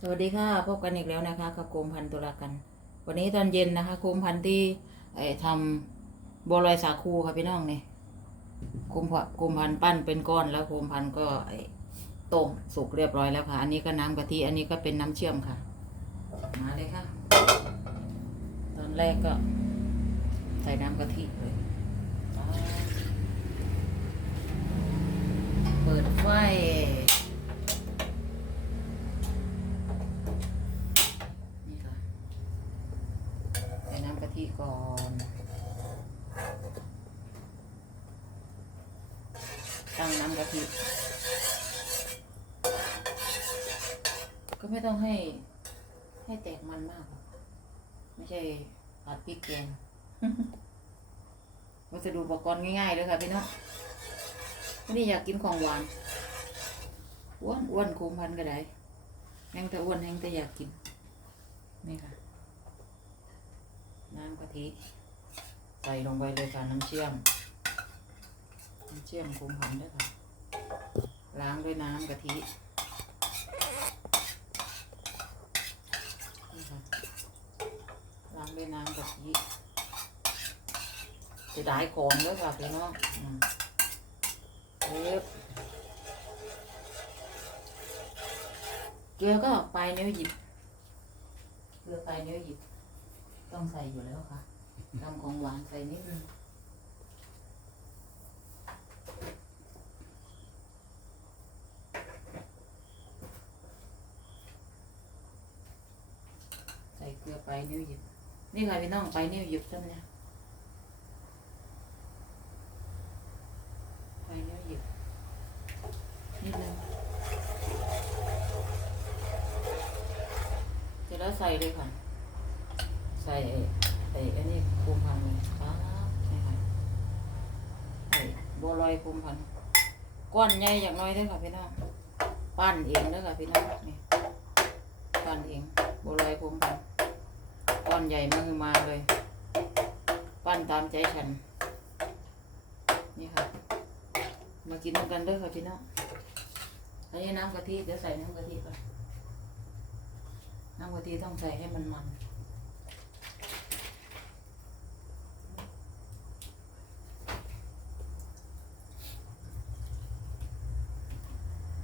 สวัสดีค่ะพบกันอีกแล้วนะคะกับโคมพันตุลากัน วันนี้ตอนเย็นนะคะโคมพันที่ทำบัวลอยสาคูค่ะพี่น้องนี่โคมพะโคมพันปั้นเป็นก้อนแล้วโคมพันก็ต้มสุกเรียบร้อยแล้วค่ะ อันนี้ก็น้ำกะทิอันนี้ก็เป็นน้ำเชื่อมค่ะ มาเลยค่ะ ตอนแรกก็ใส่น้ำกะทิเลยเปิดไฟ นี่ค่ะใส่น้ำกะทิก่อนตั้งน้ำกะทิก็ไม่ต้องให้ให้แตกมันมากหรอกไม่ใช่ผัดพริกแกงวัสดุอุปกรณ์ง่ายๆเลยค่ะพี่น้องวันนี้อยากกินของหวานอ้วนอ้วนคุมพันก็ได้แห้งแต่อ้วนแห้งแต่อยากกิน นี่ค่ะน้ำกะทิ ใส่ลงไปเลยค่ะน้ำเชื่อม น้ำเชื่อมคุมพันด้วยค่ะ ล้างด้วยน้ำกะทินี่ค่ะล้างด้วยน้ำกะทิจะได้ของด้วยค่ะพี่น้องเอ๊บเกลือก็ปลายนิ้วหยิบเกลือไปลายนิ้วหยิบ ต้องใส่อยู่แล้วค่ะทำของหวานใส่นิดนึงใส่เกลือปนิ้วหยิบ นี่ค่ะพี่น้องไปนิ้วหยิบใช่ไหมเนี่ยปนิ้วหยิบนิดนึงเสร็จแล้วใส่เลยค่ะ ใส่ไอ้ไอ้อันนี้คุมพันเลยครับนี่ค่ะไอ้บัวลอยคุมพันก้อนใหญ่อย่างน้อยเด้อค่ะพี่น้องปั้นเองเด้อค่ะพี่น้องนี่ปั้นเองบัวลอยคุมพันก้อนใหญ่มือมาเลย ปั้นตามใจฉัน นี่ค่ะ มากินด้วยกันเด้อค่ะพี่น้องอันนี้น้ำกะทิเดี๋ยวใส่น้ำกะทิก่อนน้ำกะทิต้องใส่ให้มันมัน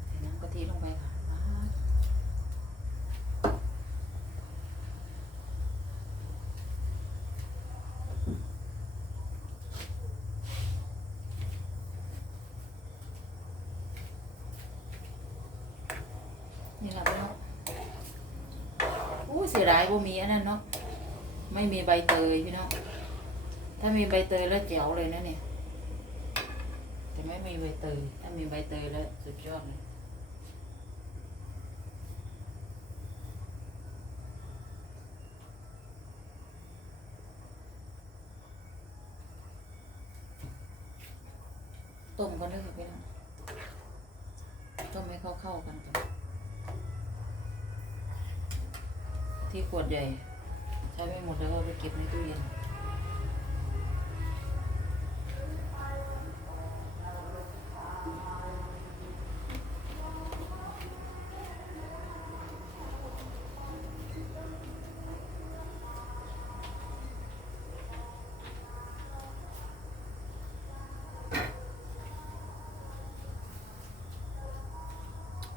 ใส่น้ำกะทิลงไปค่ะป๊าดนี่แหละพี่น้องอู้ เสียดายบ่ามีอันนั้นเนาะไม่มีใบเตยพี่น้องถ้ามีใบเตยแล้วแจ๋วเลยนะเนี่ยแต่ไม่มีใบเตยถ้ามีใบเตยแล้วสุดยอดเลยต้มกันเลยพี่น้องต้มให้เข้าเข้ากันก่อน ที่ขวดใหญ่ ใช้ไม่หมดแล้วก็ไปเก็บในตู้เย็น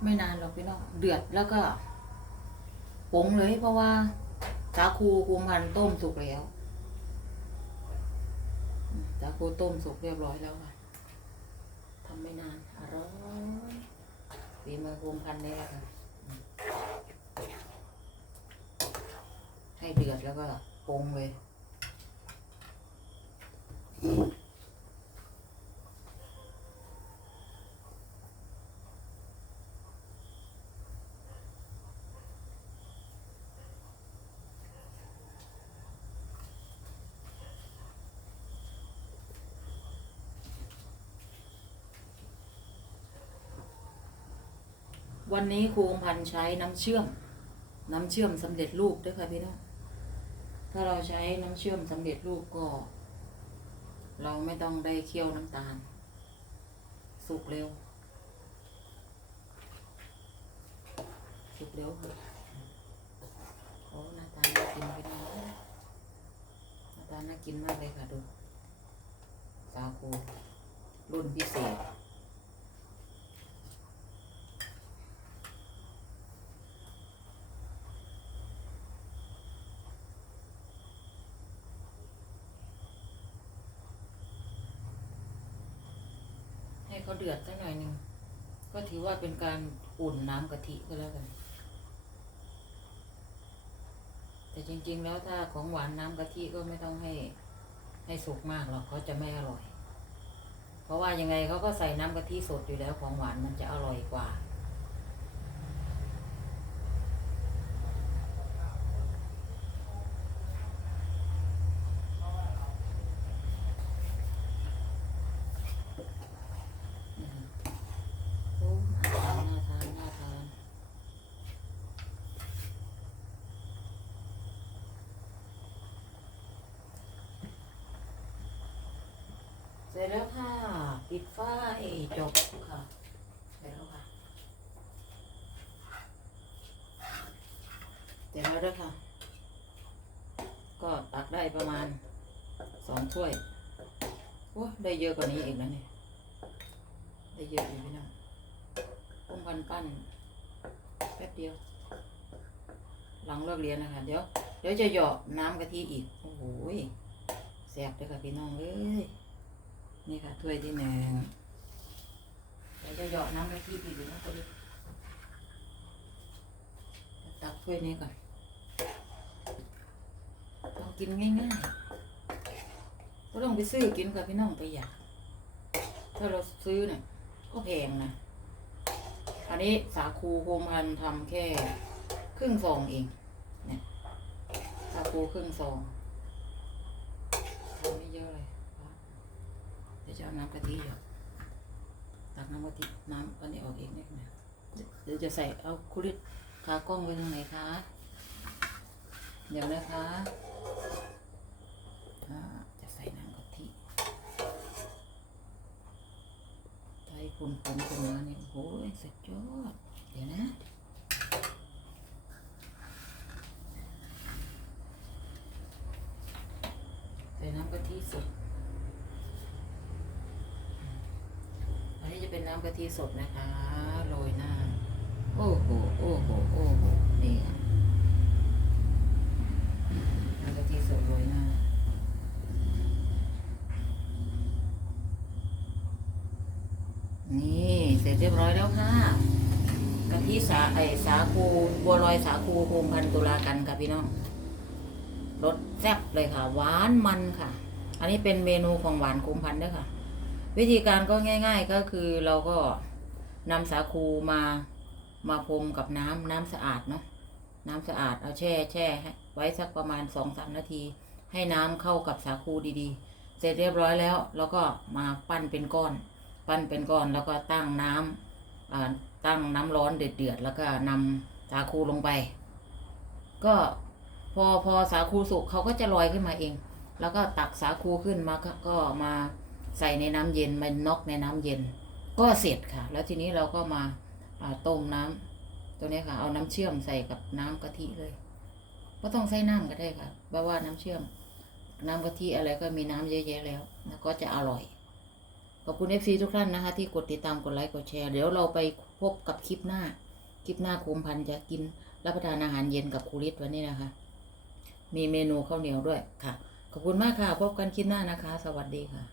ไม่นานหรอกพี่น้อง เดือดแล้วก็ ปรุงเลยเพราะว่า สาคูคุมพันต้มสุกแล้ว สาคูต้มสุกเรียบร้อยแล้วค่ะทำไม่นานอร่อยฝีมือคุมพันธุ์นี่แหละค่ะให้เดือดแล้วก็ปรุงเลย วันนี้ครูองพันใช้น้ำเชื่อม น้ำเชื่อมสำเร็จรูปด้วยค่ะพี่น้องถ้าเราใช้น้ำเชื่อมสำเร็จรูปก็ เราไม่ต้องได้เคี่ยวน้ำตาล สุกเร็ว สุกเร็วค่ะโอ้หน้าตาน่ากินพี่น้องหน้าตาน่ากินมากเลยค่ะดูสาคูรุ่นพิเศษ เขาเดือดสักหน่อยหนึ่งก็ถือว่าเป็นการอุ่นน้ำกะทิก็แล้วกัน แต่จริง ๆ แล้วถ้าของหวานน้ำกะทิก็ไม่ต้องให้ ให้สุกมากหรอกเขาจะไม่อร่อย เพราะว่ายังไงเขาก็ใส่น้ำกะทิสดอยู่แล้วของหวานมันจะอร่อยกว่า โอ้น่าทานน่าทานน่าทาน เสร็จแล้วค่ะ ปิดไฟจบค่ะ เสร็จแล้วค่ะ เสร็จแล้วด้วยค่ะ ก็ตักได้ประมาณสองถ้วยโอ้ได้เยอะกว่านี้อีกนะเนี่ย ได้เยอะอยู่พี่น้องปุ้มพันปั้นแป๊บเดียว หลังเลิกเรียนนะคะ เดี๋ยว เดี๋ยวจะหยาะน้ำกะทิอีก โอ้โหแซ่บเลยค่ะพี่น้องเอ้ย นี่ค่ะถ้วยที่หนึ่งเดี๋ยวจะเหยาะน้ำกะทิอีกอยู่นะตัวนี้ตักถ้วยนี้ก่อนต้องกินง่ายๆก็ต้องไปซื้อกินค่ะพี่น้องไปอยากถ้าเราซื้อเนี่ยก็แพงนะ อันนี้สาคูโฮมพันทำแค่ ครึ่งซองเอง เนี่ย สาคูครึ่งซองทำไม่เยอะเลย เจะเอาน้ำกะทิอยู่ตักน้ำกะทิน้ำอันนี้ออกเองเนี่ยนะเดี๋ยวจะใส่เอาคุริตขากล้องไว้ตรงไหนคะ เดี๋ยวนะคะจะใส่น้ำกะทิใจคุณผมขึ้นมาเนี่ยโอ้ยสุดยอดเดี๋ยวนะ ใส่น้ำกะทิสด อั น้ำกะทิสดนะคะโรยหน้า โอ้โห โอ้โห โอ้โห นี่ค่ะน้ำกะทิสดโรยหน้า นี่เสร็จเรียบร้อยแล้วค่ะกะทิสาไอสาคูบัวลอยสาคูโฮมพันตุลากันค่ะพี่น้อง รสแซ่บเลยค่ะ หวานมันค่ะ อันนี้เป็นเมนูของหวานโฮมพันด้วยค่ะ วิธีการก็ง่าย ๆ ก็คือเราก็นำสาคูมามาพรมกับน้ำน้ำสะอาดเนาะน้ำสะอาดเอาแช่แช่ไว้สักประมาณสองสามนาที ให้น้ำเข้ากับสาคูดีๆ เสร็จเรียบร้อยแล้วแล้วก็มาปั้นเป็นก้อน ปั้นเป็นก้อนแล้วก็ตั้งน้ำตั้งน้ำร้อนเดือดๆแล้วก็นำสาคูลงไป ก็พอพอสาคูสุกเขาก็จะลอยขึ้นมาเอง แล้วก็ตักสาคูขึ้นมาก็ก็มา ใส่ในน้ำเย็นมันน็อกในน้ำเย็น ก็เสร็จค่ะ แล้วทีนี้เราก็มาต้มน้ำตัวนี้ค่ะ เอาน้ำเชื่อมใส่กับน้ำกะทิเลยก็ต้องใส่น้ำก็ได้ค่ะเพราะว่าน้ำเชื่อม น้ำกะทิอะไรก็มีน้ำเยอะแยะแล้วแล้วก็จะอร่อยขอบคุณ FC ทุกท่านนะคะ ที่กดติดตามกดไลค์กดแชร์เดี๋ยวเราไปพบกับคลิปหน้า คลิปหน้าคุมพันจะกินรับประทานอาหารเย็นกับครูริศวันนี้นะคะ มีเมนูข้าวเหนียวด้วยค่ะ ขอบคุณมากค่ะ พบกันคลิปหน้านะคะ สวัสดีค่ะ